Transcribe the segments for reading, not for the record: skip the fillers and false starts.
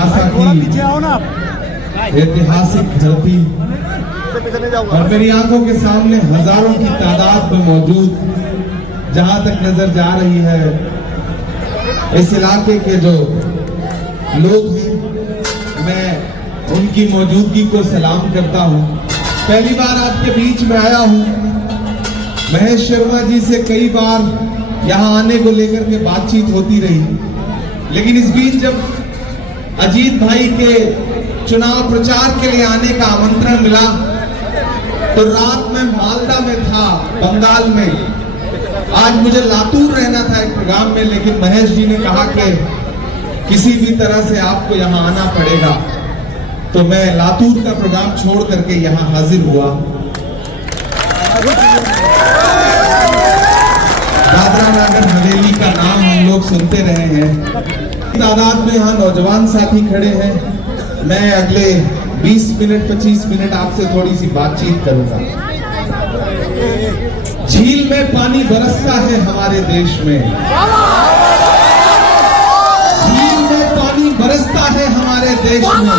निराशा की ऐतिहासिक धरती और मेरी आंखों के सामने हजारों की तादाद में मौजूद जहां तक नजर जा रही है इस इलाके के जो लोग हैं, मैं उनकी मौजूदगी को सलाम करता हूं। पहली बार आपके बीच में आया हूं। महेश शर्मा जी से कई बार यहां आने को लेकर के बातचीत होती रही, लेकिन इस बीच जब अजीत भाई के चुनाव प्रचार के लिए आने का आमंत्रण मिला तो रात में मालदा में था, बंगाल में। आज मुझे लातूर रहना था एक प्रोग्राम में, लेकिन महेश जी ने कहा कि किसी भी तरह से आपको यहाँ आना पड़ेगा, तो मैं लातूर का प्रोग्राम छोड़ करके यहाँ हाजिर हुआ। दादरा नगर हवेली का नाम हम लोग सुनते रहे हैं। तादाद में यहाँ नौजवान साथी खड़े हैं। मैं अगले 20 मिनट 25 मिनट आपसे थोड़ी सी बातचीत करूंगा। झील में पानी बरसता है हमारे देश में, झील में पानी बरसता है हमारे देश में,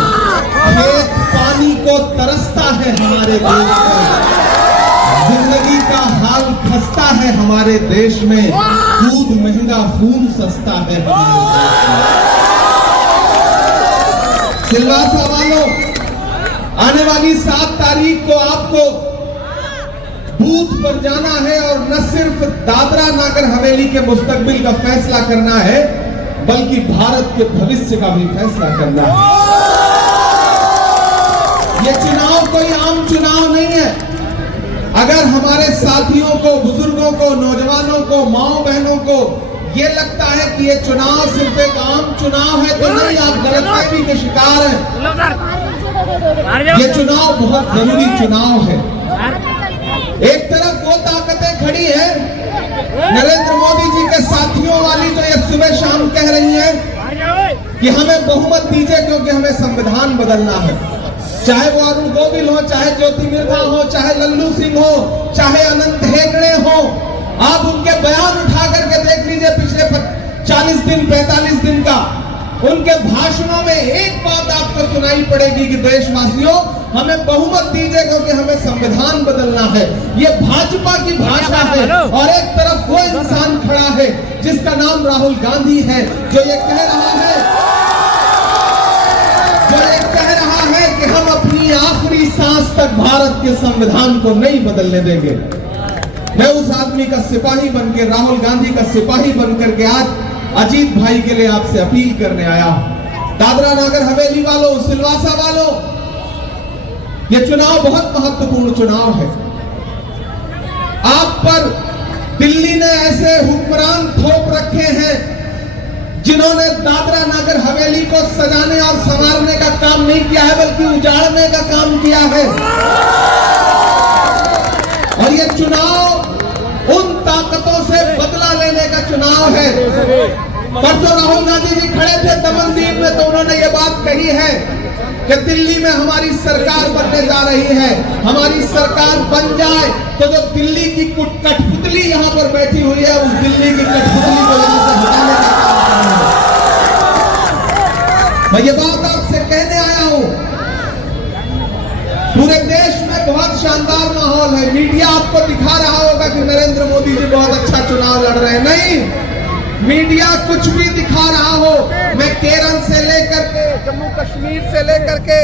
खेत पानी को तरसता है हमारे देश में, जिंदगी का हाल खस्ता है हमारे देश में, दूध महंगा खून सस्ता है हमारे देश में। सिलवासा वालों, आने वाली 7 तारीख को आपको बूथ पर जाना है और न सिर्फ दादरा नगर हवेली के मुस्तकबिल का फैसला करना है, बल्कि भारत के भविष्य का भी फैसला करना है। ये चुनाव कोई आम चुनाव नहीं है। अगर हमारे साथियों को, बुजुर्गों को, नौजवानों को, माओ बहनों को ये लगता है कि ये चुनाव सिर्फ एक आम चुनाव है, तो नहीं, आप गलतफहमी के शिकार हैं। ये चुनाव बहुत जरूरी चुनाव है। एक तरफ वो ताकतें खड़ी है नरेंद्र मोदी जी के साथियों वाली, जो ये सुबह शाम कह रही है कि हमें बहुमत दीजिए क्योंकि हमें संविधान बदलना है। चाहे वो अरुण गोविल हो, चाहे ज्योति मिर्धा हो, चाहे लल्लू सिंह हो, चाहे अनंत हेगड़े हो, आप उनके बयान उठा करके देख लीजिए पिछले 40 दिन 45 दिन का। उनके भाषणों में एक बात आपको सुनाई पड़ेगी कि देशवासियों हमें बहुमत दीजिए क्योंकि हमें संविधान बदलना है। ये भाजपा की भाषा है। और एक तरफ वो इंसान खड़ा है जिसका नाम राहुल गांधी है, जो ये कह रहा है कि हम अपनी आखिरी सांस तक भारत के संविधान को नहीं बदलने देंगे। मैं उस आदमी का सिपाही बनकर, राहुल गांधी का सिपाही बनकर के आज अजीत भाई के लिए आपसे अपील करने आया हूं। दादरा नगर हवेली वालों, सिलवासा वालों, यह चुनाव बहुत महत्वपूर्ण चुनाव है। आप पर दिल्ली ने ऐसे हुक्मरान थोप रखे हैं जिन्होंने दादरा नगर हवेली को सजाने और संवारने का काम नहीं किया है, बल्कि उजाड़ने का काम किया है। और यह चुनाव उन ताकतों से बदला लेने का चुनाव है। परसों राहुल गांधी जी खड़े थे दमनदीप में, तो उन्होंने ये बात कही है कि दिल्ली में हमारी सरकार बनने जा रही है। हमारी सरकार बन जाए तो जो दिल्ली की कठपुतली यहाँ पर बैठी हुई है, उस दिल्ली की कठपुतली को यहाँ से हटाने का काम करना है। मैं ये बात आपसे कहने आया हूँ। पूरे देश में बहुत शानदार माहौल है। मीडिया आपको दिखा रहा होगा कि नरेंद्र मोदी जी बहुत अच्छा चुनाव लड़ रहे हैं। नहीं, मीडिया कुछ भी दिखा रहा हो, मैं केरल से लेकर के, जम्मू कश्मीर से लेकर के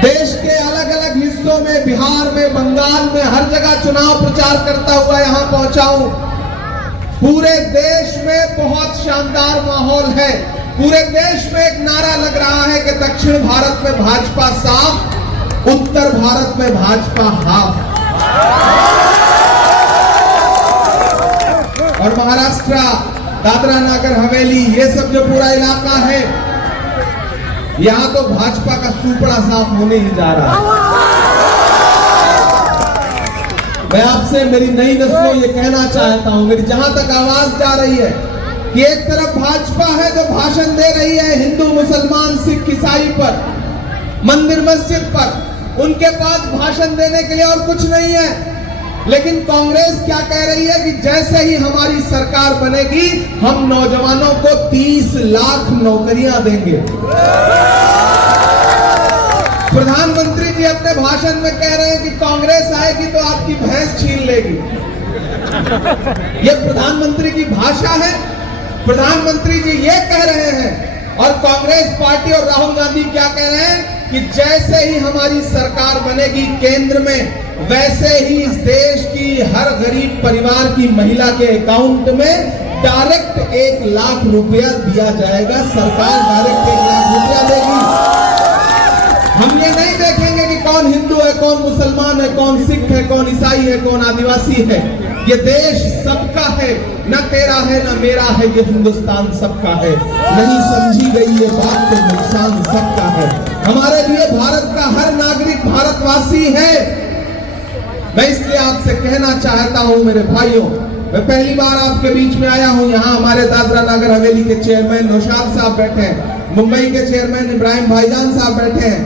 देश के अलग अलग हिस्सों में, बिहार में, बंगाल में, हर जगह चुनाव प्रचार करता हुआ यहाँ पहुंचा हूं। पूरे देश में बहुत शानदार माहौल है। पूरे देश में एक नारा लग रहा है कि दक्षिण भारत में भाजपा साफ, उत्तर भारत में भाजपा हाफ। और महाराष्ट्र, दादरा नगर हवेली, ये सब जो पूरा इलाका है, यहां तो भाजपा का सुपड़ा साफ होने ही जा रहा है। मैं आपसे, मेरी नई नस्लों, ये कहना चाहता हूं, मेरी जहां तक आवाज जा रही है कि एक तरफ भाजपा है जो भाषण दे रही है हिंदू, मुसलमान, सिख, ईसाई पर, मंदिर मस्जिद पर, उनके पास भाषण देने के लिए और कुछ नहीं है। लेकिन कांग्रेस क्या कह रही है कि जैसे ही हमारी सरकार बनेगी हम नौजवानों को 30 लाख नौकरियां देंगे। प्रधानमंत्री जी अपने भाषण में कह रहे हैं कि कांग्रेस आएगी तो आपकी भैंस छीन लेगी। यह प्रधानमंत्री की भाषा है। प्रधानमंत्री जी ये कह रहे हैं और कांग्रेस पार्टी और राहुल गांधी क्या कह रहे हैं कि जैसे ही हमारी सरकार बनेगी केंद्र में, वैसे ही इस देश की हर गरीब परिवार की महिला के अकाउंट में डायरेक्ट 1 लाख रुपया दिया जाएगा। सरकार डायरेक्ट 1 लाख रुपया देगी। हम ये नहीं देखेंगे कि कौन हिंदू है, कौन मुसलमान है, कौन सिख है, कौन ईसाई है, कौन आदिवासी है। ये देश सबका है, न तेरा है न मेरा है, ये हिंदुस्तान सबका है। नहीं समझी गई ये बात तो नुकसान सबका है। हमारे लिए भारत का हर नागरिक भारतवासी है। मैं इसलिए आपसे कहना चाहता हूं मेरे भाइयों, मैं पहली बार आपके बीच में आया हूं। यहाँ हमारे दादरा नगर हवेली के चेयरमैन नौशाद साहब बैठे हैं, मुंबई के चेयरमैन इब्राहिम भाईजान साहब बैठे हैं,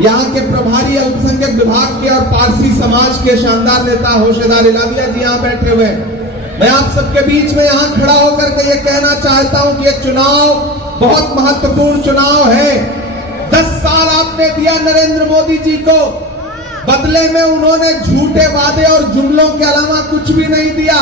यहाँ के प्रभारी अल्पसंख्यक विभाग के और पारसी समाज के शानदार नेता होशेदार इलादिया जी यहाँ बैठे हुए। मैं आप सबके बीच में यहाँ खड़ा होकर के ये कहना चाहता हूँ कि ये चुनाव बहुत महत्वपूर्ण चुनाव है। 10 साल आपने दिया नरेंद्र मोदी जी को, बदले में उन्होंने झूठे वादे और जुमलों के अलावा कुछ भी नहीं दिया।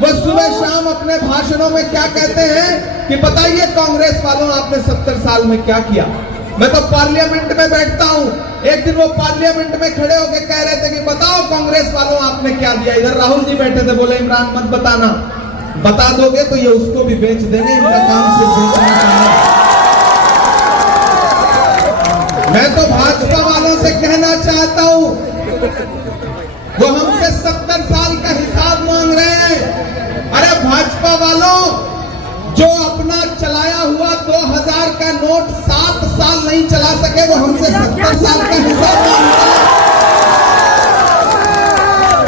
वो सुबह शाम अपने भाषणों में क्या कहते हैं कि बताइए कांग्रेस वालों आपने 70 साल में क्या किया। मैं तो पार्लियामेंट में बैठता हूं, एक दिन वो पार्लियामेंट में खड़े होकर कह रहे थे कि बताओ कांग्रेस वालों आपने क्या दिया। इधर राहुल जी बैठे थे, बोले इमरान मत बताना, बता दोगे तो ये उसको भी बेच देंगे। इनका काम सिर्फ बेचने का है। मैं तो भाजपा वालों से कहना चाहता हूं, वो हमसे 70 साल का हिसाब मांग रहे हैं। अरे भाजपा वालों, जो अपना चलाया हुआ 2000 का नोट 7 साल नहीं चला सके, वो हमसे 70 साल का हिसाब मांग रहे हैं।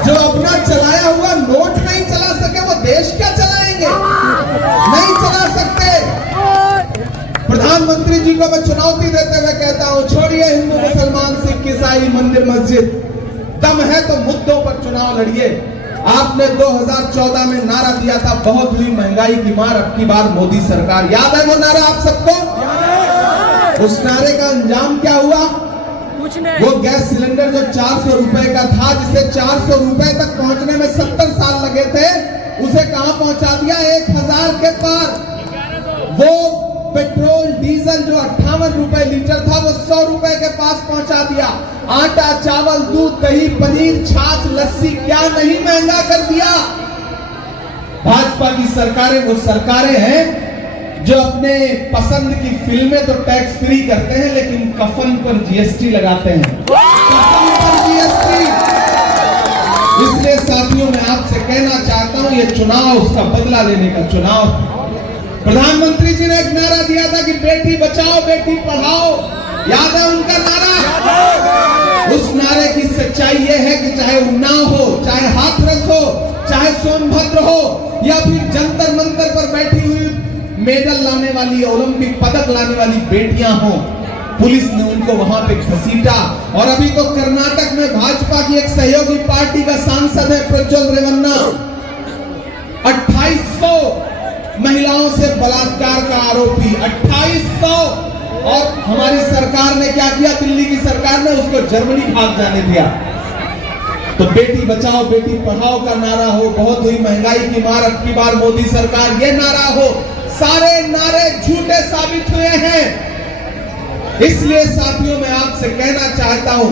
जो अपना चलाया हुआ नोट नहीं चला सके, वो देश क्या चलाएंगे? नहीं चला सकते। प्रधानमंत्री जी को मैं चुनौती देते हुए कहता हूं, छोड़िए हिंदू मुसलमान सिख ईसाई मंदिर मस्जिद, दम है तो मुद्दों पर चुनाव लड़िए। आपने 2014 में नारा दिया था, बहुत हुई महंगाई की मार, अब की बार मोदी सरकार। याद है वो नारा आप सबको? उस नारे का अंजाम क्या हुआ? कुछ नहीं। वो गैस सिलेंडर जो 400 रुपए का था, जिसे 400 रुपए तक पहुंचने में 70 साल लगे थे, उसे कहां पहुंचा दिया? 1000 के पार। वो पेट्रोल डीजल जो 58 रुपए लीटर था, वो 100 रुपए के पास पहुंचा दिया। आटा चावल दूध दही पनीर छाछ लस्सी क्या नहीं महंगा कर दिया। भाजपा की सरकारें वो सरकारें हैं जो अपने पसंद की फिल्में तो टैक्स फ्री करते हैं, लेकिन कफन पर जीएसटी लगाते हैं। कफन पर जीएसटी। इसलिए साथियों, मैं आपसे कहना चाहता हूं, ये चुनाव उसका बदला लेने का चुनाव। प्रधानमंत्री जी ने एक नारा दिया था कि बेटी बचाओ बेटी पढ़ाओ, याद है उनका नारा? उस नारे की सच्चाई यह है कि चाहे उन्नाव हो, चाहे हाथरस हो, चाहे सोनभद्र हो, या फिर जंतर मंतर पर बैठी हुई मेडल लाने वाली, ओलंपिक पदक लाने वाली बेटियां हो, पुलिस ने उनको वहां पे घसीटा। और अभी तो कर्नाटक में भाजपा की एक सहयोगी पार्टी का सांसद है प्रज्वल रेवन्ना, 2800 महिलाओं से बलात्कार का आरोपी, 2800। और हमारी सरकार ने क्या किया? दिल्ली की सरकार ने उसको जर्मनी भाग जाने दिया। तो बेटी बचाओ बेटी पढ़ाओ का नारा हो, बहुत हुई महंगाई की मार, अब की बार मोदी सरकार, ये नारा हो, सारे नारे झूठे साबित हुए हैं। इसलिए साथियों, मैं आपसे कहना चाहता हूं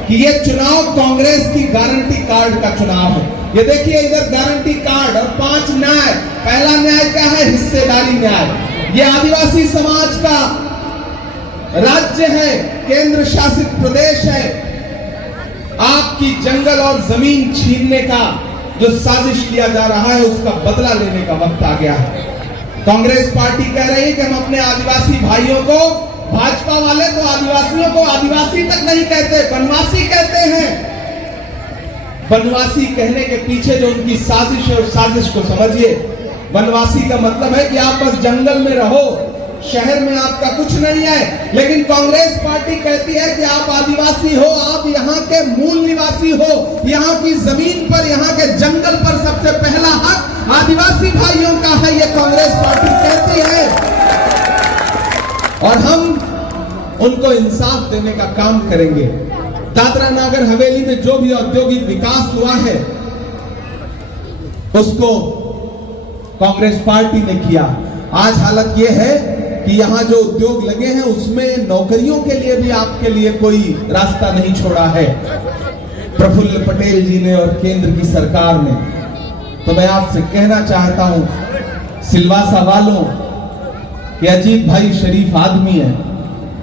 कि ये चुनाव कांग्रेस की गारंटी कार्ड का चुनाव है। ये देखिए इधर गारंटी कार्ड और 5 न्याय। पहला न्याय क्या है? हिस्सेदारी न्याय। ये आदिवासी समाज का राज्य है, केंद्र शासित प्रदेश है। आपकी जंगल और जमीन छीनने का जो साजिश किया जा रहा है, उसका बदला लेने का वक्त आ गया है। कांग्रेस पार्टी कह रही है कि हम अपने आदिवासी भाइयों को, भाजपा वाले तो आदिवासियों को आदिवासी तक नहीं कहते, वनवासी कहते हैं। वनवासी कहने के पीछे जो उनकी साजिश है, उस साजिश को समझिए। वनवासी का मतलब है कि आप बस जंगल में रहो, शहर में आपका कुछ नहीं है, लेकिन कांग्रेस पार्टी कहती है कि आप आदिवासी हो, आप यहाँ के मूल निवासी हो, यहाँ की जमीन पर, यहाँ के जंगल पर सबसे पहला हक आदिवासी भाइयों का है, ये कांग्रेस पार्टी कहती है। और हम उनको इंसाफ देने का काम करेंगे। दादरा नगर हवेली में जो भी औद्योगिक विकास हुआ है उसको कांग्रेस पार्टी ने किया। आज हालत यह है कि यहां जो उद्योग लगे हैं उसमें नौकरियों के लिए भी आपके लिए कोई रास्ता नहीं छोड़ा है प्रफुल्ल पटेल जी ने और केंद्र की सरकार ने। तो मैं आपसे कहना चाहता हूं सिलवासा वालों कि अजीत भाई शरीफ आदमी है,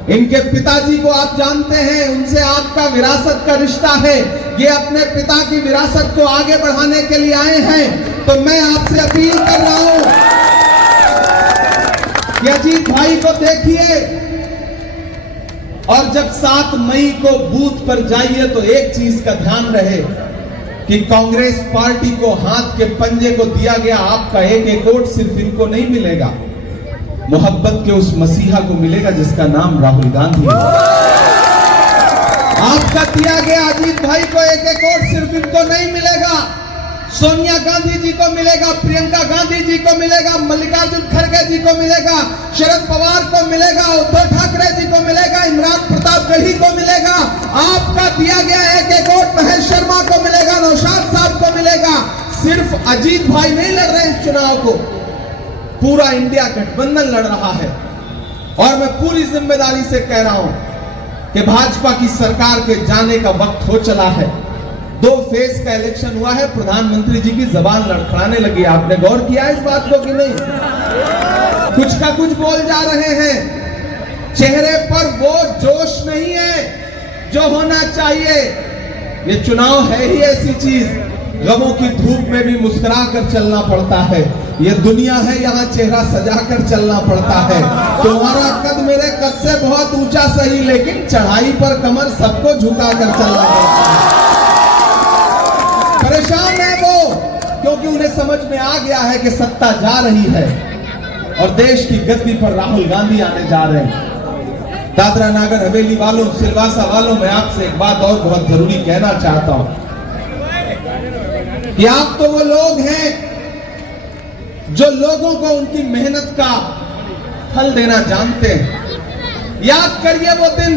इनके पिताजी को आप जानते हैं, उनसे आपका विरासत का रिश्ता है, ये अपने पिता की विरासत को आगे बढ़ाने के लिए आए हैं। तो मैं आपसे अपील कर रहा हूं कि अजीत भाई को देखिए और जब 7 मई को बूथ पर जाइए तो एक चीज का ध्यान रहे कि कांग्रेस पार्टी को हाथ के पंजे को दिया गया आपका एक वोट सिर्फ इनको नहीं मिलेगा, मोहब्बत के उस मसीहा को मिलेगा जिसका नाम राहुल गांधी है। आपका दिया गया अजीत भाई को एक वोट सिर्फ इनको नहीं मिलेगा, सोनिया गांधी जी को मिलेगा, प्रियंका गांधी जी को मिलेगा, मल्लिकार्जुन खड़गे जी को मिलेगा, शरद पवार को मिलेगा, उद्धव ठाकरे जी को मिलेगा, इमरान प्रतापगढ़ी को मिलेगा। आपका दिया गया एक वोट महेश शर्मा को मिलेगा, नौशाद साहब को मिलेगा। सिर्फ अजीत भाई नहीं लड़ रहे इस चुनाव को, पूरा इंडिया गठबंधन लड़ रहा है। और मैं पूरी जिम्मेदारी से कह रहा हूं कि भाजपा की सरकार के जाने का वक्त हो चला है। 2 फेज का इलेक्शन हुआ है, प्रधानमंत्री जी की जबान लड़खड़ाने लगी। आपने गौर किया इस बात को कि नहीं? कुछ का कुछ बोल जा रहे हैं, चेहरे पर वो जोश नहीं है जो होना चाहिए। ये चुनाव है ही ऐसी चीज, गमों की धूप में भी मुस्कुरा कर चलना पड़ता है। ये दुनिया है, यहाँ चेहरा सजा कर चलना पड़ता है। तुम्हारा कद मेरे कद से बहुत ऊंचा सही, लेकिन चढ़ाई पर कमर सबको झुका कर चलना पड़ता है। परेशान है वो, क्योंकि उन्हें समझ में आ गया है कि सत्ता जा रही है और देश की गद्दी पर राहुल गांधी आने जा रहे हैं। दादरा नगर हवेली वालों, सिलवासा वालों, मैं आपसे एक बात और बहुत जरूरी कहना चाहता हूं कि आप तो वो लोग हैं जो लोगों को उनकी मेहनत का फल देना जानते हैं। याद करिए वो दिन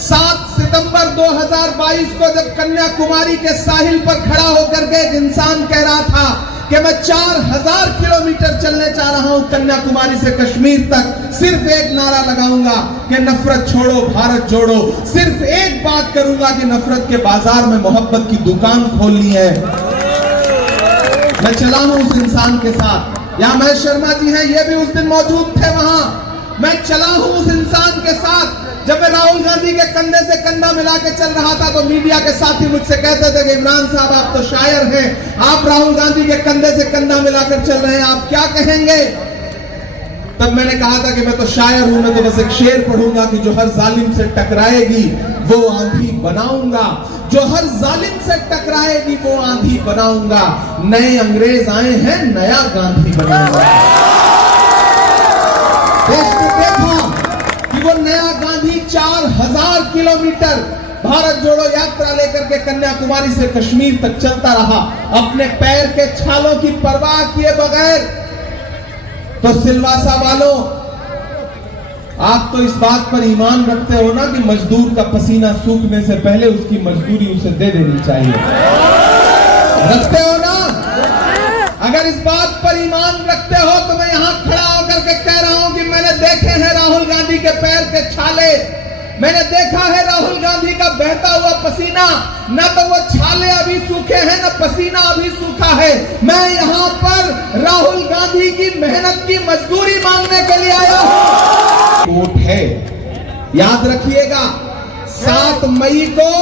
7 सितंबर 2022 को जब कन्याकुमारी के साहिल पर खड़ा होकर के एक इंसान कह रहा था कि मैं 4000 किलोमीटर चलने जा रहा हूं कन्याकुमारी से कश्मीर तक, सिर्फ एक नारा लगाऊंगा कि नफरत छोड़ो भारत जोड़ो। सिर्फ एक बात करूंगा कि नफरत के बाजार में मोहब्बत की दुकान खोलनी है। मैं चला हूं उस इंसान के साथ, यहाँ महेश शर्मा जी हैं, ये भी उस दिन मौजूद थे वहां। मैं चला हूं उस इंसान के साथ जब मैं राहुल गांधी के कंधे से कंधा मिला के चल रहा था तो मीडिया के साथी मुझसे कहते थे कि इमरान साहब आप तो शायर हैं, आप राहुल गांधी के कंधे से कंधा मिलाकर चल रहे हैं, आप क्या कहेंगे? तब मैंने कहा था कि मैं तो शायर हूं, मैं तो बस एक शेर पढ़ूंगा कि जो हर जालिम से टकराएगी वो आंधी बनाऊंगा, जो हर जालिम से टकराएगी वो आंधी बनाऊंगा। नए अंग्रेज आए हैं, नया गांधी बनाऊंगा। देश ने देखा कि वो नया गांधी 4000 किलोमीटर भारत जोड़ो यात्रा लेकर के कन्याकुमारी से कश्मीर तक चलता रहा, अपने पैर के छालों की परवाह किए बगैर। तो सिलवासा वालों, आप तो इस बात पर ईमान रखते हो ना कि मजदूर का पसीना सूखने से पहले उसकी मजदूरी उसे दे देनी चाहिए, रखते हो ना? अगर इस बात पर ईमान रखते हो तो मैं यहां खड़ा होकर के कह रहा हूं कि मैंने देखे हैं राहुल गांधी के पैर के छाले, मैंने देखा है राहुल गांधी का बहता हुआ पसीना। न तो वो छाले अभी सूखे हैं, न पसीना अभी सूखा है। मैं यहाँ पर राहुल गांधी की मेहनत की मजदूरी मांगने के लिए आया हूँ। वोट है, याद रखिएगा, 7 मई को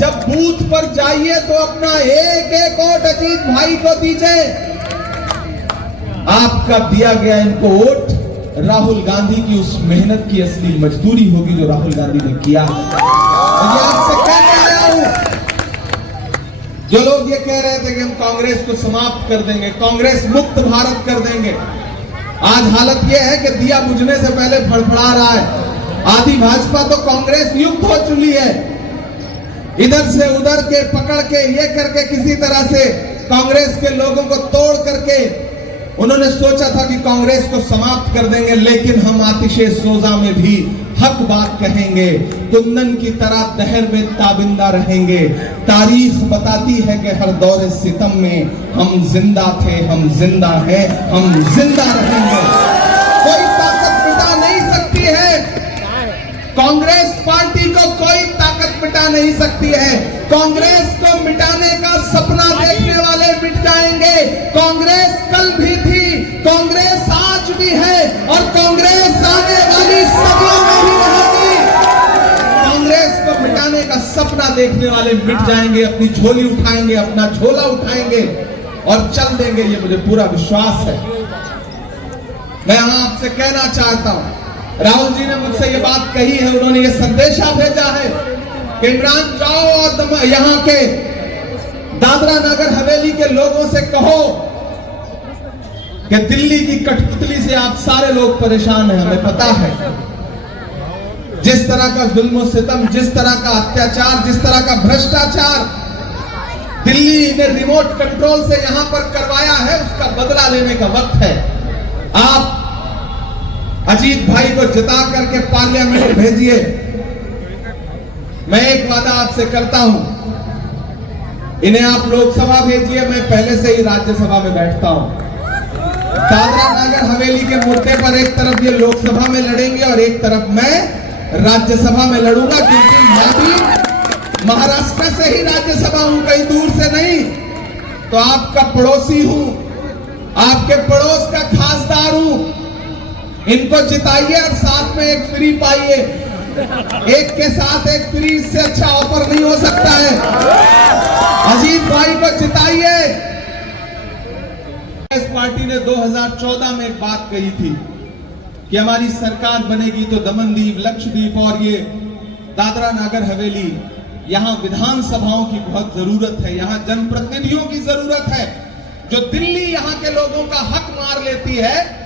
जब बूथ पर जाइए तो अपना एक वोट अजीत भाई को दीजिए। आपका दिया गया इनको वोट राहुल गांधी की उस मेहनत की असली मजदूरी होगी जो राहुल गांधी ने किया। मैं आपसे कहने आया हूं, जो लोग ये कह रहे थे कि हम कांग्रेस को समाप्त कर देंगे, कांग्रेस मुक्त भारत कर देंगे, आज हालत यह है कि दिया बुझने से पहले फड़फड़ा रहा है। आधी भाजपा तो कांग्रेस नियुक्त हो चुकी है। इधर से उधर के पकड़ के ये करके किसी तरह से कांग्रेस के लोगों को तोड़ करके उन्होंने सोचा था कि कांग्रेस को समाप्त कर देंगे, लेकिन हम आतिशे सोजा में भी हक बात कहेंगे, कुंदन की तरह दहर में ताबिंदा रहेंगे। तारीख बताती है कि हर दौर सितम में हम जिंदा थे, हम जिंदा हैं, हम जिंदा रहेंगे। कोई ताकत मिटा नहीं सकती है कांग्रेस पार्टी को, कोई ताकत मिटा नहीं सकती है। कांग्रेस को मिटाने का सपना देखने वाले मिट जाएंगे। कांग्रेस कल भी थी, कांग्रेस आज भी है और कांग्रेस आने वाली सदियों में भी रहेगी। कांग्रेस को मिटाने का सपना देखने वाले मिट जाएंगे, अपनी झोली उठाएंगे, अपना झोला उठाएंगे और चल देंगे, ये मुझे पूरा विश्वास है। मैं आपसे कहना चाहता हूं, राहुल जी ने मुझसे ये बात कही है, उन्होंने ये संदेशा भेजा है कि इमरान जाओ और यहां के दादरा नगर हवेली के लोगों से कहो कि दिल्ली की कठपुतली से आप सारे लोग परेशान हैं, हमें पता है। जिस तरह का जुल्म सितम, जिस तरह का अत्याचार, जिस तरह का भ्रष्टाचार दिल्ली ने रिमोट कंट्रोल से यहां पर करवाया है, उसका बदला लेने का वक्त है। आप अजीत भाई को जिता करके पार्लियामेंट भेजिए। मैं एक वादा आपसे करता हूं, इन्हें आप लोकसभा भेजिए, मैं पहले से ही राज्यसभा में बैठता हूं। दादरा नगर हवेली के मुद्दे पर एक तरफ ये लोकसभा में लड़ेंगे और एक तरफ मैं राज्यसभा में लड़ूंगा, क्योंकि मैं भी महाराष्ट्र से ही राज्यसभा हूं, कहीं दूर से नहीं। तो आपका पड़ोसी हूं, आपके पड़ोस का खासदार हूं। इनको जिताइए और साथ में एक फ्री पाइए। एक के साथ एक फ्री, इससे अच्छा ऑफर नहीं हो सकता है। अजीत भाई को जिताइए। इस पार्टी ने 2014 में एक बात कही थी कि हमारी सरकार बनेगी तो दमनदीप, लक्षद्वीप और ये दादरा नगर हवेली, यहां विधानसभाओं की बहुत जरूरत है, यहां जनप्रतिनिधियों की जरूरत है। जो दिल्ली यहां के लोगों का हक मार लेती है,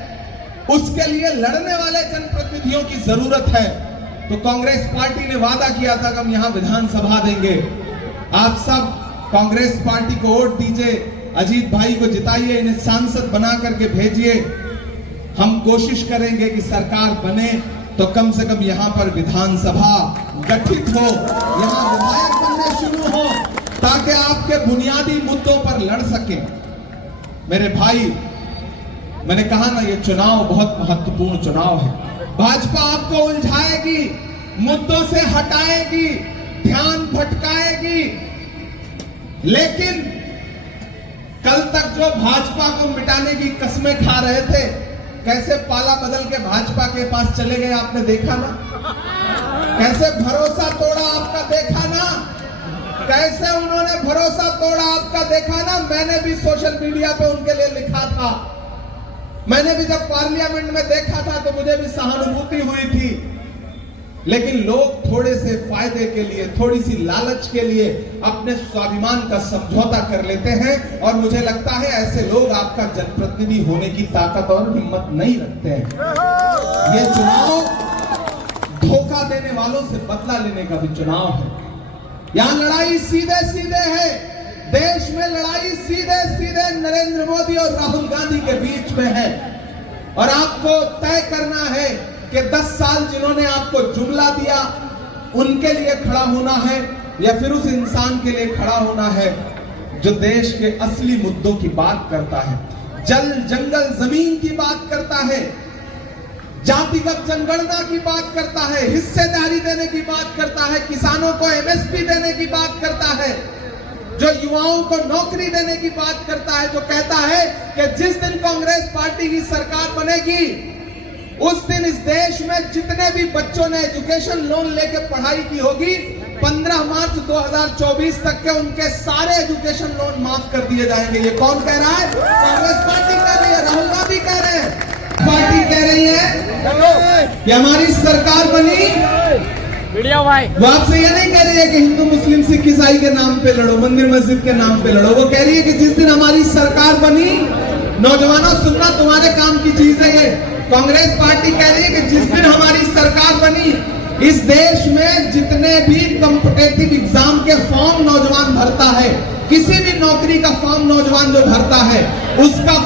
उसके लिए लड़ने वाले जनप्रतिनिधियों की जरूरत है। तो कांग्रेस पार्टी ने वादा किया था कि हम यहां विधानसभा देंगे। आप सब कांग्रेस पार्टी को वोट दीजिए, अजीत भाई को जिताइए, इन्हें सांसद बना करके भेजिए। हम कोशिश करेंगे कि सरकार बने तो कम से कम यहां पर विधानसभा गठित हो, यहां विधायक बनने शुरू हो, ताकि आपके बुनियादी मुद्दों पर लड़ सके। मेरे भाई, मैंने कहा ना, ये चुनाव बहुत महत्वपूर्ण चुनाव है। भाजपा आपको उलझाएगी, मुद्दों से हटाएगी, ध्यान भटकाएगी, लेकिन कल तक जो भाजपा को मिटाने की कस्में खा रहे थे, कैसे पाला बदल के भाजपा के पास चले गए, आपने देखा ना। कैसे भरोसा तोड़ा आपका, देखा ना। कैसे उन्होंने भरोसा तोड़ा आपका, देखा ना। मैंने भी सोशल मीडिया पे उनके लिए लिखा था। मैंने भी जब पार्लियामेंट में देखा था तो मुझे भी सहानुभूति हुई थी, लेकिन लोग थोड़े से फायदे के लिए, थोड़ी सी लालच के लिए अपने स्वाभिमान का समझौता कर लेते हैं, और मुझे लगता है ऐसे लोग आपका जनप्रतिनिधि होने की ताकत और हिम्मत नहीं रखते हैं। ये चुनाव धोखा देने वालों से बदला लेने का भी चुनाव है। यहां लड़ाई सीधे सीधे है, देश में लड़ाई सीधे सीधे नरेंद्र मोदी और राहुल गांधी के बीच में है। और आपको तय करना है कि 10 साल जिन्होंने आपको जुमला दिया, उनके लिए खड़ा होना है या फिर उस इंसान के लिए खड़ा होना है जो देश के असली मुद्दों की बात करता है, जल जंगल जमीन की बात करता है, जातिगत जनगणना की बात करता है, हिस्सेदारी देने की बात करता है, किसानों को एमएसपी देने की बात करता है, जो युवाओं को नौकरी देने की बात करता है, जो कहता है कि जिस दिन कांग्रेस पार्टी की सरकार बनेगी, उस दिन इस देश में जितने भी बच्चों ने एजुकेशन लोन लेके पढ़ाई की होगी, 15 मार्च 2024 तक के उनके सारे एजुकेशन लोन माफ कर दिए जाएंगे। ये कौन कह रहा है? कांग्रेस पार्टी कह रही है, राहुल गांधी कह रहे हैं। पार्टी कह रही है कि हमारी सरकार बनी, वो आपसे ये नहीं कह रही है कि हिंदू मुस्लिम सिख ईसाई के नाम पे लड़ो, मंदिर मस्जिद के नाम पे लड़ो। वो कह रही है कि जिस दिन हमारी सरकार बनी, नौजवानों, सुनना तुम्हारे काम की चीज है ये। कांग्रेस पार्टी कह रही है कि जिस दिन हमारी सरकार बनी, इस देश में जितने भी कॉम्पिटिटिव एग्जाम के फॉर्म नौजवान भरता है, किसी भी नौकरी का फॉर्म नौजवान जो भरता है, उसका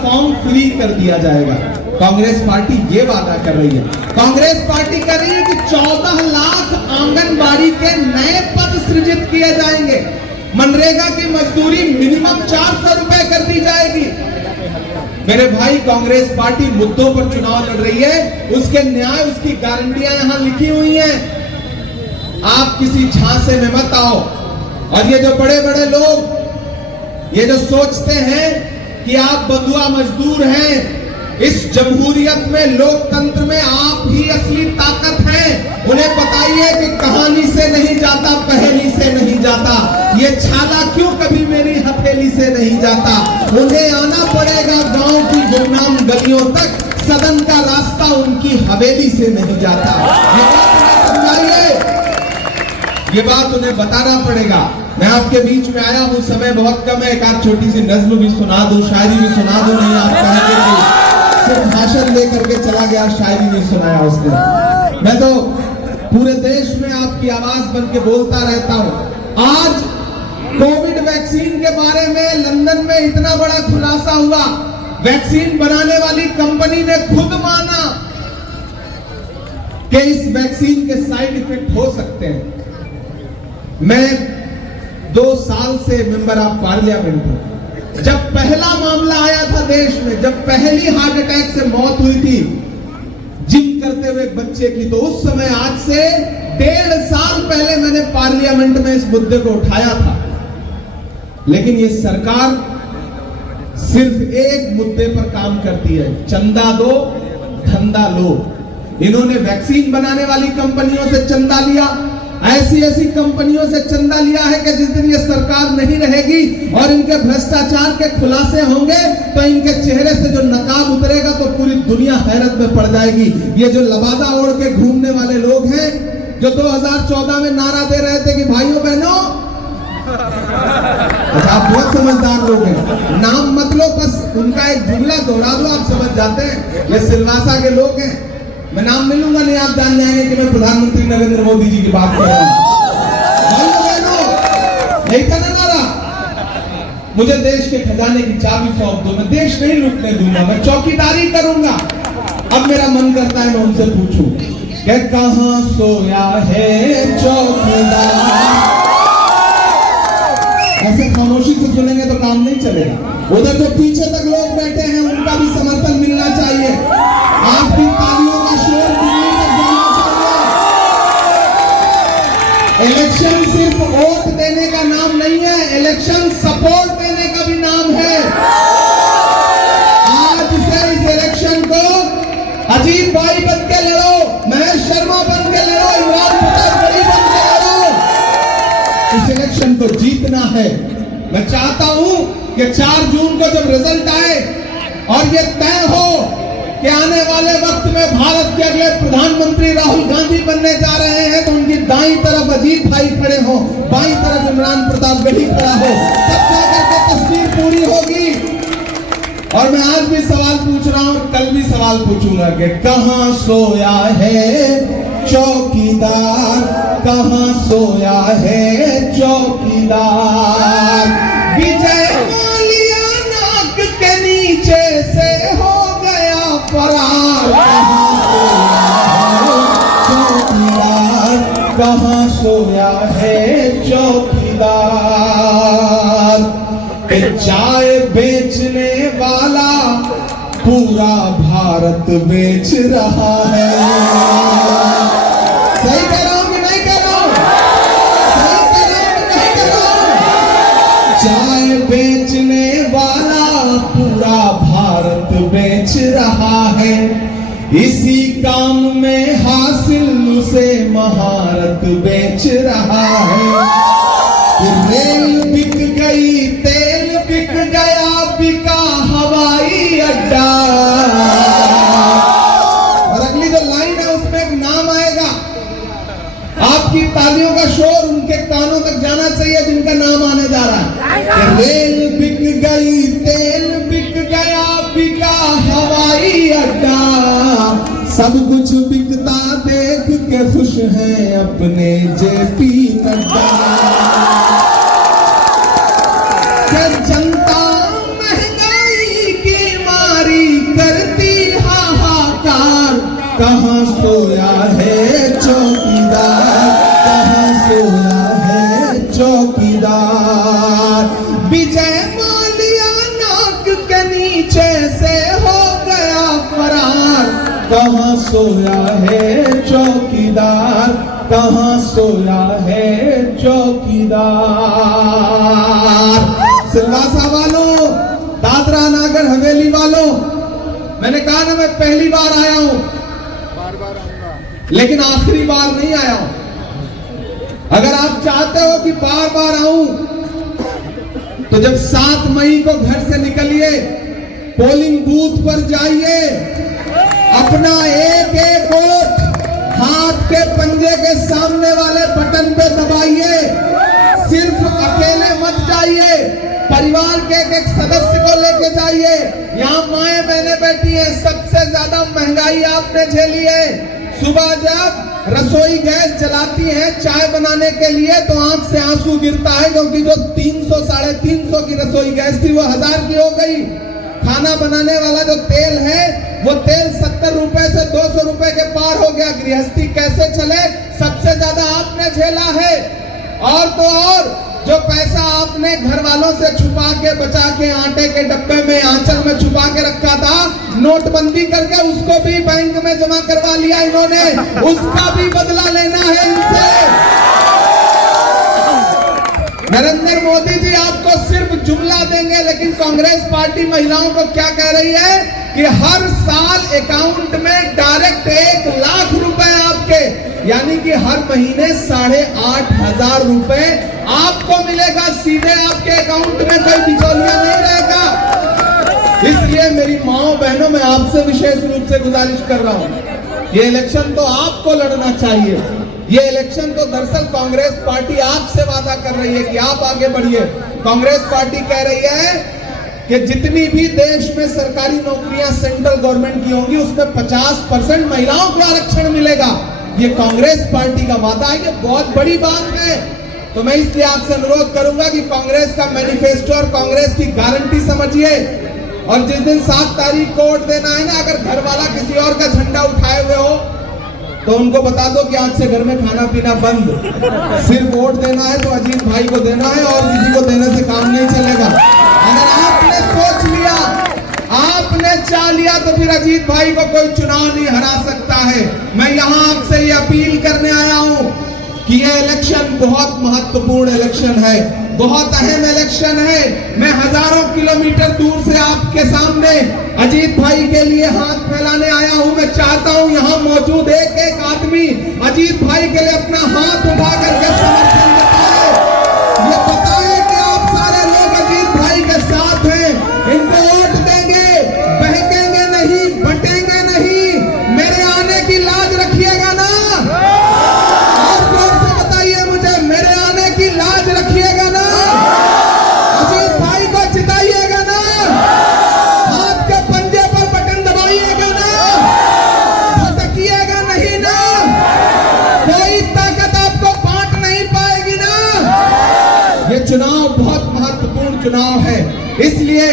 फॉर्म फ्री कर दिया जाएगा। कांग्रेस पार्टी ये वादा कर रही है। कांग्रेस पार्टी कर रही है कि 14 लाख आंगनबाड़ी के नए पद सृजित किए जाएंगे। मनरेगा की मजदूरी मिनिमम 400 रुपए कर दी जाएगी। मेरे भाई, कांग्रेस पार्टी मुद्दों पर चुनाव लड़ रही है, उसके न्याय, उसकी गारंटियां यहां लिखी हुई हैं। आप किसी झांसे में मत आओ। और ये जो बड़े बड़े लोग ये जो सोचते हैं कि आप बंधुआ मजदूर हैं, इस जमहूरियत में, लोकतंत्र में आप ही असली ताकत हैं। उन्हें बताइए कि कहानी से नहीं जाता, पहेली से नहीं जाता, ये छाला क्यों कभी मेरी हथेली से नहीं जाता। उन्हें आना पड़ेगा गांव की गुमनाम गलियों तक, सदन का रास्ता उनकी हवेली से नहीं जाता। ये बात उन्हें समझाइए, ये बात उन्हें बताना पड़ेगा। मैं आपके बीच में आया हूं, समय बहुत कम है, एक आध छोटी सी नज्म भी सुना दूं, शायरी भी सुना दूं। नहीं, आप कहेंगे कि सिर्फ भाषण लेकर के चला गया, शायरी नहीं सुनाया उसने। मैं तो पूरे देश में आपकी आवाज बन के बोलता रहता हूं। आज कोविड वैक्सीन के बारे में लंदन में इतना बड़ा खुलासा हुआ। वैक्सीन बनाने वाली कंपनी ने खुद माना कि इस वैक्सीन के साइड इफेक्ट हो सकते हैं। मैं 2 साल से मेंबर ऑफ पार्लियामेंट हूं। जब पहला मामला आया था देश में, जब पहली हार्ट अटैक से मौत हुई थी जिम करते हुए एक बच्चे की, तो उस समय, आज से 1.5 साल पहले मैंने पार्लियामेंट में इस मुद्दे को उठाया था। लेकिन ये सरकार सिर्फ एक मुद्दे पर काम करती है, चंदा दो धंधा लो। इन्होंने वैक्सीन बनाने वाली कंपनियों से चंदा लिया, ऐसी कंपनियों से चंदा लिया है कि जिस दिन ये सरकार नहीं रहेगी और इनके भ्रष्टाचार के खुलासे होंगे, तो इनके चेहरे से जो नकाब उतरेगा तो पूरी दुनिया हैरत में पड़ जाएगी। ये जो लबादा ओढ़ के घूमने वाले लोग हैं, जो 2014 में नारा दे रहे थे कि भाइयों बहनों, आप बहुत समझदार लोग हैं, नाम मत लो, बस उनका एक जुमला दोहरा दो, आप समझ जाते हैं। ये सिलवासा के लोग हैं, मैं नाम नहीं लूंगा, नहीं आप जान जाएंगे कि मैं प्रधानमंत्री नरेंद्र मोदी जी की बात कर रहा हूं। नहीं था ना नारा, मुझे देश के खजाने की चाबी सौंप दो, मैं देश नहीं लूटने दूंगा, मैं चौकीदारी करूंगा। अब मेरा मन करता है मैं उनसे पूछूं कि कहां सोया है चौकीदार। ऐसे खामोशी से सुनेंगे तो काम नहीं चलेगा। उधर जो पीछे तक लोग बैठे हैं, उनका भी समर्थन मिलना चाहिए। आपकी तालियों का शोर दिल्ली तक जाना चाहिए। इलेक्शन सिर्फ वोट देने का नाम नहीं है, इलेक्शन सपोर्ट देने का भी नाम है। आज से इस इलेक्शन को अजीत भाई बन के लड़ो, महेश शर्मा बन के लड़ो, इमरान प्रताप बड़ी बन के लड़ो। इस इलेक्शन को जीतना है। मैं चाहता हूं कि 4 जून को जब रिजल्ट आए और ये तय हो कि आने वाले वक्त में भारत के अगले प्रधानमंत्री राहुल गांधी बनने जा रहे हैं, तो उनकी दाईं तरफ अजीत भाई खड़े हो, बाईं तरफ इमरान प्रतापगढ़ी खड़ा हो, तब जाकर के तस्वीर पूरी होगी। और मैं आज भी सवाल पूछ रहा हूं, कल भी सवाल पूछूंगा कि कहां सोया है चौकीदार, कहां सोया है चौकीदार। विजय माल्या नाक के नीचे से हो गया फरार। कहां सोया है चौकीदार। चाय बेचने वाला पूरा भारत बेच रहा है। सही कह रहा हूं कि नहीं कह रहा हूं? सही कह रहा हूं कि नहीं कह रहा हूं? चाय बेचने वाला पूरा भारत बेच रहा है। इसी काम में हासिल उसे महारत बेच रहा है। रेल बिक गई, तेल बिक गया, बिका हवाई अड्डा। और अगली जो लाइन है उसमें एक नाम आएगा, आप आपकी तालियों का शोर उनके कानों तक जाना चाहिए जिनका नाम आने जा रहा है। रेल बिक गई, तेल बिक गया, बिका हवाई अड्डा, सब कुछ बिकता देख के खुश हैं अपने जेपी नड्डा। जनता महंगाई की मारी करती हाहाकार, कहाँ सोया है चौकीदार, कहाँ सोया है चौकीदार। विजय माल्या नाक के नीचे से हो गया फरार, कहाँ सोया है चौकीदार, कहाँ सोया है चौकीदार। सिलवासा वालों, दादरा नागर हवेली वालों, मैंने कहा ना मैं पहली बार आया हूं, लेकिन आखिरी बार नहीं आया हूं। अगर आप चाहते हो कि बार बार आऊं तो जब 7 मई को घर से निकलिए, पोलिंग बूथ पर जाइए, अपना एक एक वोट हाथ के पंजे के सामने वाले बटन पे दबाइए। सिर्फ अकेले मत जाइए, परिवार के एक सदस्य को लेके जाइए। यहाँ माएं बहनें बैठी हैं, सबसे ज्यादा महंगाई आपने झेली है। सुबह जब रसोई गैस जलाती हैं चाय बनाने के लिए तो आंख से आंसू गिरता है, क्योंकि जो 300 साढ़े 300 की रसोई गैस थी वो 1000 की हो गई। खाना बनाने वाला जो तेल है वो तेल 70 रुपए से 200 रुपए के पार हो गया। गृहस्थी कैसे चले, सबसे ज्यादा आपने झेला है। और तो और जो पैसा आपने घर वालों से छुपा के बचा के आटे के डब्बे में आंचल में छुपा के रखा था, नोटबंदी करके उसको भी बैंक में जमा करवा लिया इन्होंने, उसका भी बदला लेना है इनसे। नरेंद्र मोदी जी आपको सिर्फ जुमला देंगे, लेकिन कांग्रेस पार्टी महिलाओं को क्या कह रही है कि हर साल अकाउंट में डायरेक्ट 1 लाख रुपए आपके, यानी कि हर महीने 8,500 रुपए आपको मिलेगा सीधे आपके अकाउंट में, कोई बिचौलिया नहीं रहेगा। इसलिए मेरी माओ बहनों, मैं आपसे विशेष रूप से गुजारिश कर रहा हूं, ये इलेक्शन तो आपको लड़ना चाहिए। ये इलेक्शन तो दरअसल कांग्रेस पार्टी आपसे वादा कर रही है कि आप आगे बढ़िए। कांग्रेस पार्टी कह रही है कि जितनी भी देश में सरकारी नौकरियां सेंट्रल गवर्नमेंट की होंगी उसमें 50% महिलाओं को आरक्षण मिलेगा। ये कांग्रेस पार्टी का वादा है, ये बहुत बड़ी बात है। तो मैं इसलिए आपसे अनुरोध करूंगा कि कांग्रेस का मैनिफेस्टो और कांग्रेस की गारंटी समझिए, और जिस दिन 7 तारीख को वोट देना है ना, अगर घर वाला किसी और का झंडा उठाए हुए हो तो उनको बता दो कि आज से घर में खाना पीना बंद, सिर्फ वोट देना है तो अजीत भाई को देना है और किसी को देने से काम नहीं चलेगा। अगर आपने सोच लिया, आपने चाह लिया, तो फिर अजीत भाई को कोई चुनाव नहीं हरा सकता है। मैं यहाँ आपसे ये अपील करने आया हूँ कि ये इलेक्शन बहुत महत्वपूर्ण इलेक्शन है, बहुत अहम इलेक्शन है। मैं हजारों किलोमीटर दूर से आपके सामने अजीत भाई के लिए हाथ फैलाने आया हूं। मैं चाहता हूं यहाँ मौजूद एक एक आदमी अजीत भाई के लिए अपना हाथ उठा करके समर्थन बताए, ये बताए कि आप सारे लोग अजीत भाई के साथ हैं, इनको वोट देंगे, बहकेंगे नहीं, बटेंगे नहीं, मेरे आने की लाज रखिएगा ना। मेरे आने की लाज रखिएगा ना, अजीत भाई को जिताइएगा ना, हाथ के पंजे पर बटन दबाइएगा ना, भटकिएगा नहीं ना, कोई ताकत आपको बांट नहीं पाएगी ना। ये चुनाव बहुत महत्वपूर्ण चुनाव है, इसलिए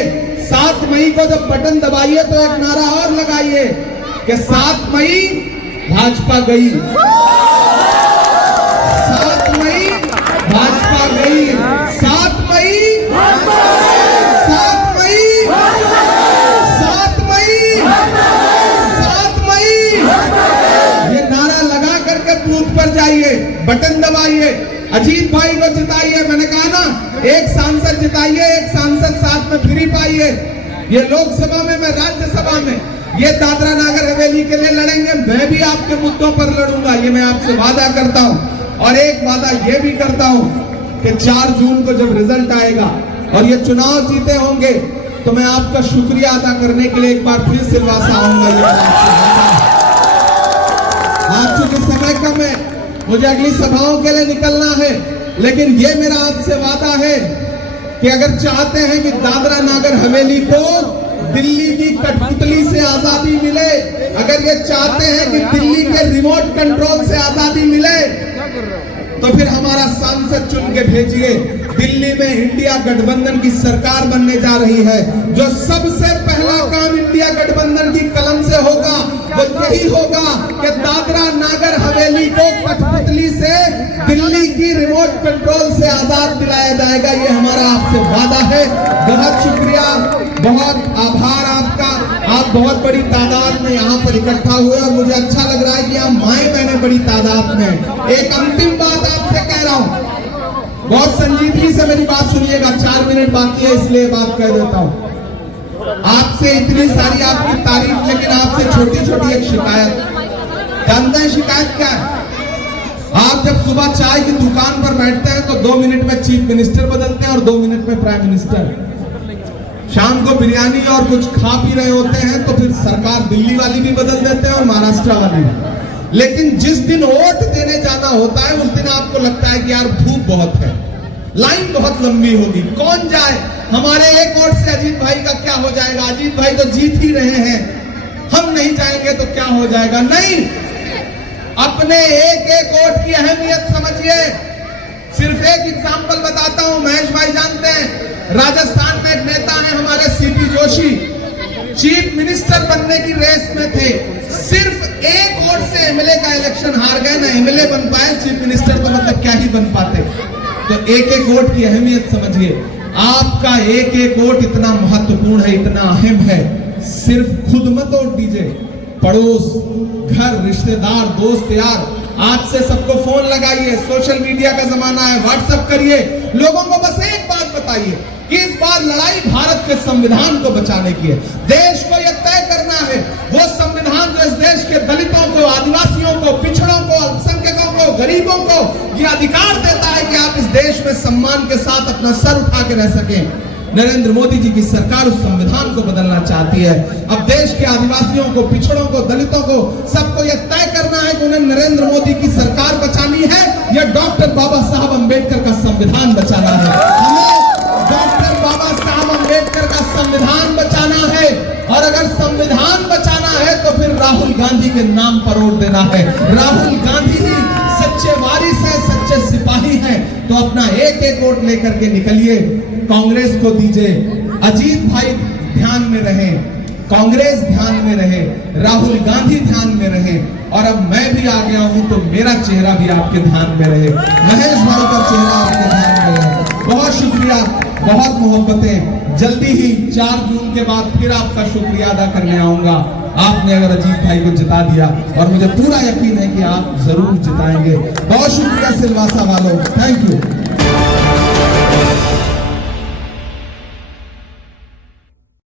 7 मई को जब बटन दबाइए तो एक नारा और लगाइए कि 7 मई भाजपा गई, भाजपा गई, 7 मई, 7 मई, 7 मई, 7 मई, ये नारा लगा करके बूथ पर जाइए, बटन दबाइए, अजीत भाई को जिताइए। मैंने कहा ना, एक सांसद जिताइए, एक सांसद साथ में फ्री पाइए। ये लोकसभा में, मैं राज्यसभा में, ये दादरा नागर हवेली के लिए लड़ेंगे। मैं भी आपके मुद्दों पर लड़ूंगा, ये मैं आपसे वादा करता हूं। और एक वादा ये भी करता हूं कि 4 जून को जब रिजल्ट आएगा और ये चुनाव जीते होंगे तो मैं आपका शुक्रिया अदा करने के लिए एक बार फिर सिलवासा आऊंगा। ये आज चूंकि समय कम है, मुझे अगली सभाओं के लिए निकलना है, लेकिन ये मेरा आपसे वादा है कि अगर चाहते हैं कि दादरा नागर हवेली को दिल्ली की कठपुतली से आजादी मिले, अगर ये चाहते हैं कि दिल्ली के रिमोट कंट्रोल से आजादी मिले, तो फिर हमारा सांसद चुन के भेजिए। दिल्ली में इंडिया गठबंधन की सरकार बनने जा रही है। जो सबसे पहला काम इंडिया गठबंधन की कलम से होगा वो यही होगा कि दादरा नागर हवेली को कठपुतली से दिल्ली की रिमोट कंट्रोल से आजाद दिलाया जाएगा। ये हमारा आपसे वादा है। बहुत शुक्रिया, बहुत आभार आपका। आप बहुत बड़ी तादाद में यहाँ पर इकट्ठा हुए और मुझे अच्छा लग रहा है कि यहाँ माए बहने बड़ी तादाद में। एक अंतिम बात आपसे कह रहा हूँ, बहुत संजीदगी से मेरी बात सुनिएगा। 4 मिनट बाकी है इसलिए बात कह देता हूँ। आपसे इतनी सारी आपकी तारीफ, लेकिन आपसे छोटी छोटी एक शिकायत। जानते हैं शिकायत क्या है? आप जब सुबह चाय की दुकान पर बैठते हैं तो 2 मिनट में चीफ मिनिस्टर बदलते हैं और 2 मिनट में प्राइम मिनिस्टर। शाम को बिरयानी और कुछ खा पी रहे होते हैं तो फिर सरकार दिल्ली वाली भी बदल देते हैं और महाराष्ट्र वाली भी। लेकिन जिस दिन वोट देने जाना होता है उस दिन आपको लगता है कि यार धूप बहुत है, लाइन बहुत लंबी होगी, कौन जाए, हमारे एक वोट से अजीत भाई का क्या हो जाएगा, अजीत भाई तो जीत ही रहे हैं, हम नहीं जाएंगे तो क्या हो जाएगा। नहीं, अपने एक एक वोट की अहमियत समझिए। सिर्फ एक एग्जांपल बताता हूं, महेश भाई जानते हैं, राजस्थान में एक नेता है हमारे सीपी जोशी, चीफ मिनिस्टर बनने की रेस में थे, सिर्फ एक वोट से एमएलए का इलेक्शन हार गए, ना एमएलए बन पाए, चीफ मिनिस्टर तो मतलब क्या ही बन पाते। तो एक एक वोट की अहमियत समझिए। आपका एक एक वोट इतना महत्वपूर्ण है, इतना अहम है। सिर्फ खुद मत वोट दीजिए, पड़ोस, घर, रिश्तेदार, दोस्त, यार, आज से सबको फोन लगाइए। सोशल मीडिया का जमाना है, व्हाट्सएप करिए, लोगों को बस एक बात बताइए कि इस बार लड़ाई भारत के संविधान को बचाने की है। देश को यह तय करना है वो संविधान जो इस देश के दलितों को, आदिवासियों को, पिछड़ों को, अल्पसंख्यकों को, गरीबों को यह अधिकार देता है कि आप इस देश में सम्मान के साथ अपना सर उठा के रह सकें। नरेंद्र मोदी जी की सरकार उस संविधान को बदलना चाहती है। अब देश के आदिवासियों को, पिछड़ों को, दलितों को, सबको यह तय करना है कि उन्हें नरेंद्र मोदी की सरकार बचानी है या डॉक्टर बाबा साहब अंबेडकर का संविधान बचाना है। हमें डॉक्टर बाबा साहब अंबेडकर का संविधान बचाना है, और अगर संविधान बचाना है तो फिर राहुल गांधी के नाम पर वोट देना है। राहुल गांधी ही सच्चे वारिस है, सच्चे सिपाही हैं। तो अपना एक एक वोट लेकर के निकलिए, कांग्रेस को दीजिए। अजीत भाई ध्यान में रहे, कांग्रेस ध्यान में रहे, राहुल गांधी ध्यान में रहे, और अब मैं भी आ गया हूं तो मेरा चेहरा भी आपके ध्यान में रहे, महेश भाई का चेहरा आपके ध्यान में रहे। बहुत शुक्रिया, बहुत मोहब्बतें। जल्दी ही 4 जून के बाद फिर आपका शुक्रिया अदा करने आऊंगा। आपने अगर अजीत भाई को जिता दिया, और मुझे पूरा यकीन है कि आप जरूर जिताएंगे। बहुत शुक्रिया सिलवासा वालों, थैंक यू।